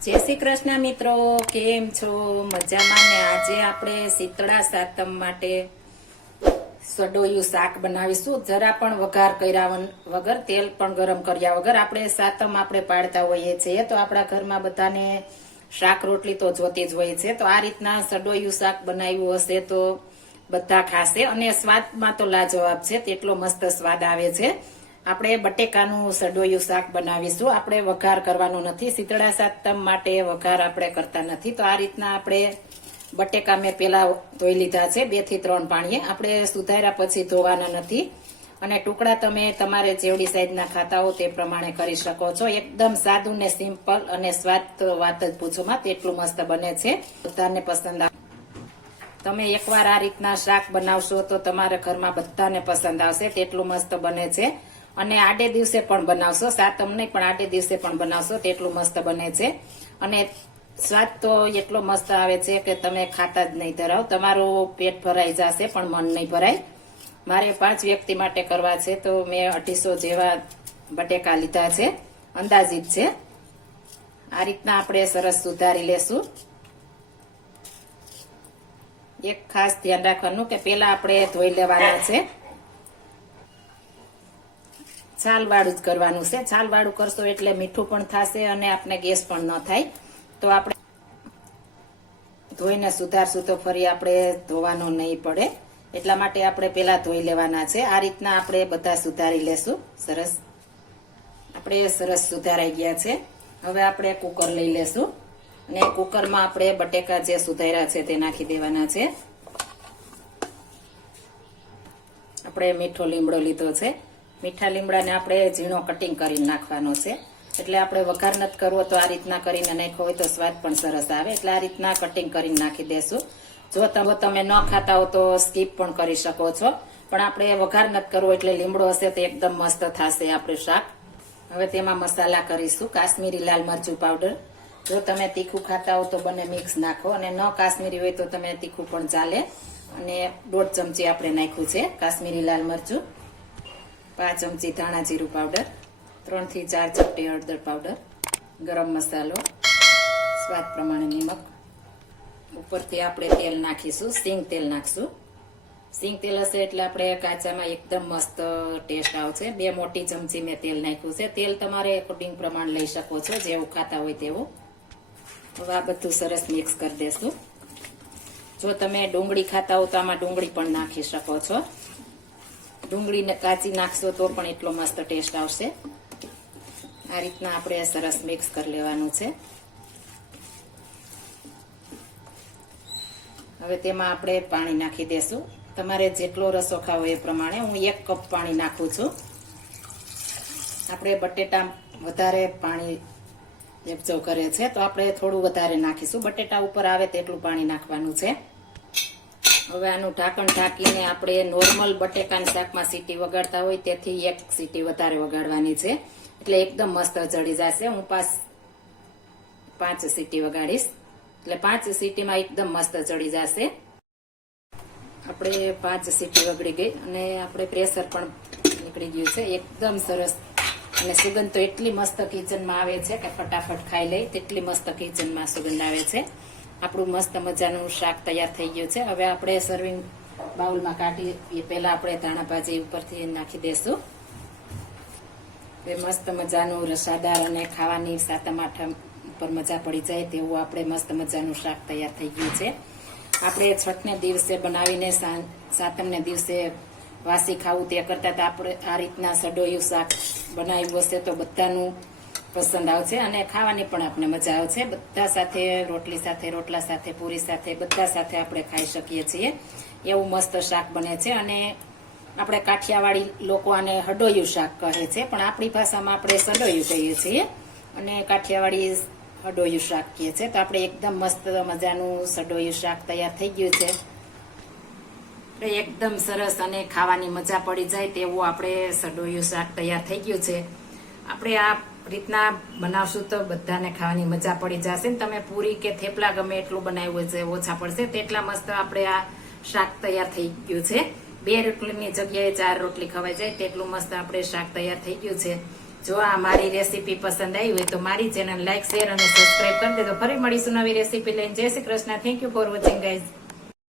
જય શ્રી કૃષ્ણ મિત્રો, કેમ છો? મજામાં ને? આજે આપણે શીતળા સાતમ માટે સડોયું શાક બનાવીશું. જરા પણ વઘાર કર્યા વગર, તેલ પણ ગરમ કર્યા વગર. આપણે સાતમ આપણે પાડતા હોઈએ છીએ તો આપણા ઘરમાં બધાને શાક રોટલી તો જોતી જ હોય છે. તો આ રીતના સડોયું શાક બનાવ્યું હશે તો બધા ખાશે અને સ્વાદમાં તો લાજવાબ છે, તેટલો મસ્ત સ્વાદ આવે છે. આપણે બટેકાનું સડોયું શાક બનાવીશું. આપણે વઘાર કરવાનો નથી, શીતળા સાતમ માટે વઘાર આપણે કરતા નથી. તો આ રીતના આપણે બટેકા મેં પેલા ધોઈ લીધા છે 2 થી 3 પાણીએ. આપણે સુધાર્યા પછી ધોવાના નથી. અને ટુકડા તમે તમારે જેવડી સાઈઝના ખાતા હો તે પ્રમાણે કરી શકો છો. એકદમ સાદું ને સિમ્પલ અને સ્વાદ તો વાત જ પૂછોમાં, તેટલું મસ્ત બને છે. બધાને પસંદ આવે. તમે એકવાર આ રીતના શાક બનાવશો તો તમારા ઘરમાં બધાને પસંદ આવશે, તેટલું મસ્ત બને છે. અને આડે દિવસે પણ બનાવશો, સાતમ નહીં પણ આડે દિવસે પણ બનાવશો, તેટલું મસ્ત બને છે. અને સ્વાદ તો એટલો મસ્ત આવે છે કે તમે ખાતા જ નહીં ધરાવ. તમારું પેટ ભરાઈ જશે પણ મન નહીં ભરાય. મારે 5 વ્યક્તિ માટે કરવા છે તો મેં 250 જેવા બટેકા લીધા છે, અંદાજિત છે. આ રીતના આપણે સરસ સુધારી લેશું. એક ખાસ ધ્યાન રાખવાનું કે પેલા આપણે ધોઈ લેવાના છે. છાલ વાળું જ કરવાનું છે. છાલ વાળું કરશો એટલે મીઠું પણ થશે અને આપણે ગેસ પણ ન થાય. તો આપણે ધોઈને સુધારશું તો ફરી આપણે ધોવાનો નહીં પડે, એટલા માટે આપણે પેલા ધોઈ લેવાના છે. આ રીતના આપણે બધા સુધારી લેશું. સરસ આપણે સરસ સુધારાઈ ગયા છે. હવે આપણે કુકર લઈ લેશું અને કુકરમાં આપણે બટેકા જે સુધાર્યા છે તે નાખી દેવાના છે. આપણે મીઠો લીમડો લીધો છે. મીઠા લીમડાને આપણે ઝીણો કટિંગ કરીને નાખવાનો છે. એટલે આપણે વઘાર નથી કરવો તો આ રીતના કરીને નાખ્યો હોય તો સ્વાદ પણ સરસ આવે. એટલે આ રીતના કટિંગ કરીને નાખી દેશું. જો તમે ન ખાતા હો તો સ્કીપ પણ કરી શકો છો, પણ આપણે વઘાર નથી કરવો એટલે લીમડો હશે તો એકદમ મસ્ત થશે આપણું શાક. હવે તેમાં મસાલા કરીશું. કાશ્મીરી લાલ મરચું પાવડર. જો તમે તીખું ખાતા હો તો બંને મિક્સ નાખો, અને ન કાશ્મીરી હોય તો તમે તીખું પણ ચાલે. અને 1.5 ચમચી આપણે નાખ્યું છે કાશ્મીરી લાલ મરચું. 5 ચમચી ધાણા જીરું પાવડર, 3 થી 4 ચપટી હળદર પાવડર, ગરમ મસાલો, સ્વાદ પ્રમાણે નિમક. ઉપરથી આપણે તેલ નાખીશું, સિંગ તેલ નાખશું. સિંગ તેલ હશે એટલે આપણે કાચામાં એકદમ મસ્ત ટેસ્ટ આવશે. 2 મોટી ચમચી મેં તેલ નાખ્યું છે. તેલ તમારે એકોર્ડિંગ પ્રમાણ લઈ શકો છો, જેવું ખાતા હોય તેવું. હવે આ બધું સરસ મિક્સ કરી દેશું. જો તમે ડુંગળી ખાતા હો તો આમાં ડુંગળી પણ નાખી શકો છો. ડુંગળીને કાચી નાખશો તો પણ એટલો મસ્ત ટેસ્ટ આવશે. આ રીતના આપણે સરસ મિક્સ કરી લેવાનું છે. હવે તેમાં આપણે પાણી નાખી દેશું. તમારે જેટલો રસો ખાવો એ પ્રમાણે. હું 1 કપ પાણી નાખું છું. આપણે બટેટા વધારે પાણી એબ્ઝોર્વ કરે છે તો આપણે થોડું વધારે નાખીશું. બટેટા ઉપર આવે તેટલું પાણી નાખવાનું છે. હવે આનું ઢાંકણ ઢાંકીને આપણે નોર્મલ બટેકાના શાકમાં સીટી વગાડતા હોય તેથી 1 સીટી વધારે વગાડવાની છે, એટલે એકદમ મસ્ત ચડી જશે. હું 5 સીટી વગાડીશ એટલે 5 સીટીમાં એકદમ મસ્ત ચડી જશે. આપણે 5 સીટી વગડી ગઈ અને આપણે પ્રેશર પણ નીકળી ગયું છે. એકદમ સરસ અને સુગંધ તો એટલી મસ્ત કિચનમાં આવે છે કે ફટાફટ ખાઈ લઈ તેટલી મસ્ત કિચનમાં સુગંધ આવે છે. આપણું મસ્ત મજાનું શાક તૈયાર થઈ ગયું છે. હવે આપણે સર્વિંગ બાઉલમાં કાઢી એ પહેલા આપણે ધાણા ભાજી ઉપરથી નાખી દેશું. એ મસ્ત મજાનું રસાદાર અને ખાવાની સાતમ આઠમ ઉપર મજા પડી જાય તેવું આપણે મસ્ત મજાનું શાક તૈયાર થઈ ગયું છે. આપણે છઠને દિવસે બનાવીને સાતમને દિવસે વાસી ખાવું તે કરતા આપણે આ રીતના સડોયું શાક બનાવ્યું હશે તો બધાનું પસંદ આવશે અને ખાવાની પણ આપણે મજા આવશે. બધા સાથે, રોટલી સાથે, રોટલા સાથે, પૂરી સાથે, બધા સાથે આપણે ખાઈ શકીએ છીએ એવું મસ્ત શાક બને છે. અને આપણે કાઠિયાવાડી લોકો આને હડોયું શાક કહે છે, પણ આપણી ભાષામાં આપણે સડોયું કહીએ છીએ અને કાઠિયાવાડી હડોયું શાક કહે છે. તો આપણે એકદમ મસ્ત મજાનું સડોયું શાક તૈયાર થઈ ગયું છે. એકદમ સરસ અને ખાવાની મજા પડી જાય તેવું આપણે સડોયું શાક તૈયાર થઈ ગયું છે. આપણે આ રીતના બનાવશું તો બધાને ખાવાની મજા પડી જશે. તમે પૂરી કે થેપલા ગમે એટલું બનાવ્યું છે ઓછા પડશે, તેટલા મસ્ત આપણે આ શાક તૈયાર થઈ ગયું છે. 2 રોટલીની જગ્યાએ 4 રોટલી ખવાઈ જાય તેટલું મસ્ત આપણે શાક તૈયાર થઈ ગયું છે. જો આ મારી રેસીપી પસંદ આવી હોય તો મારી ચેનલ લાઈક શેર અને સબસ્ક્રાઇબ કરી દેજો. ફરી મળીશું નવી રેસીપી લઈને. જય Shri Krishna. Thank you for watching guys.